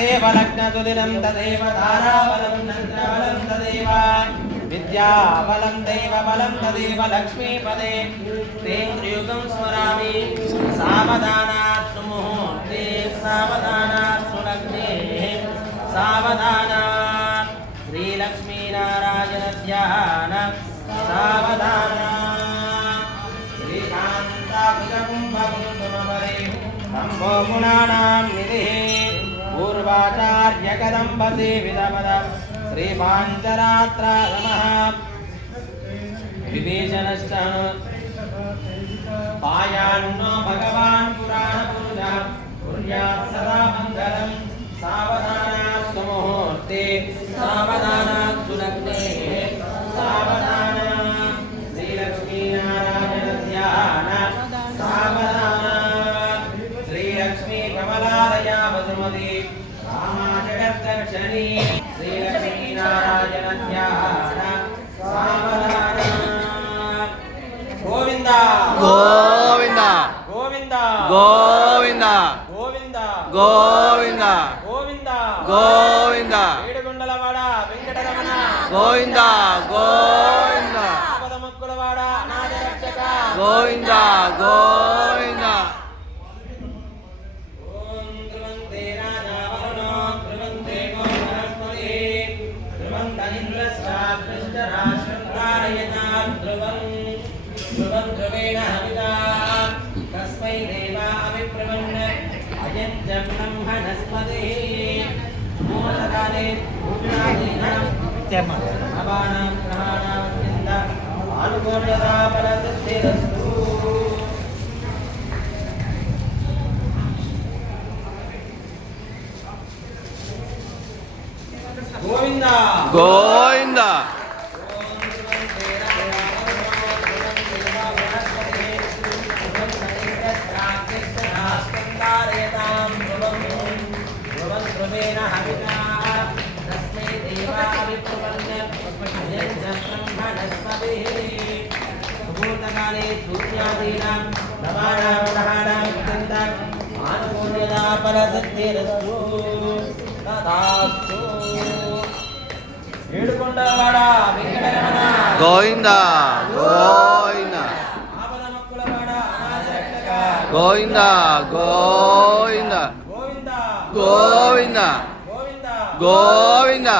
तदेव लग्नसुदिनं तदेव धाराबलं चन्द्रबलं तदेव विद्याबलं दैवबलं तदेव लक्ष्मीपदे तेन्द्रियुगं स्मरामि सावधानात् सुमुहूर्ते सावधानात् सुलग्ने सावधानात् श्रीलक्ष्मीनारायण ध्यान सावधानात् श्रीकान्ताकुजकुम्भं सुमपदे तम्भो गुणानां निधिः पूर्वाचार्यकदम्बसे विदपदं श्रीपाञ्चरात्रा नमः विभीषणश्च पायान्नो भगवान् पुराणपुरुषः कुर्यात् सदा मङ्गलं सावधानात् सुमुहूर्ते सावधानात् सुलग्ने सावधानात् श्रीलक्ष्मीनारायण ध्यान सावधानात् श्रीलक्ष्मी कमलालया वसुमती रामा जगद्दर्शनी श्रीलक्ष्मीनारायण ध्यान सावधानात् गोविंदा गोविंदा गोविंदा गोविंदा गोविंदा गोविंदा गोविंदा गोविंदा ఏడుగుండలవాడ వెంకటరమణ गोविंदा गोविंदा ఆపదమక్కులవాడ అనాథ రక్షక गोविंदा गोविंदा ఓం ధ్రువంతే రాజావరుణో ధ్రువంతే గోధనస్పతి ధ్రువంత ఇంద్రశ్చాకృష్టరాశ్రుతారయతాం ధ్రువం ధ్రువం ధ్రువేణ హవితా తస్మై దేవా అవిప్రవన్న అయం బ్రహ్మణస్పతి మూలకాలే భూమినాదీనాం అవానాం గ్రహాణాం చింద ఆనుకోణ్యతా ఫలసిద్ధిరస్తు గోవిందా गोविंदा ఏడుకొండలవాడ వెంకటరమణ गोविंदा गोविंदा ఆపదమక్కులవాడ అనాథ రక్షక गोविंदा गोविंदा గోవిందా गोविंदा గోవిందా गोविंदा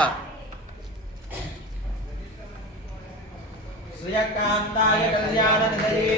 శ్రీయకాంతాయ కళ్యాణ నిలయే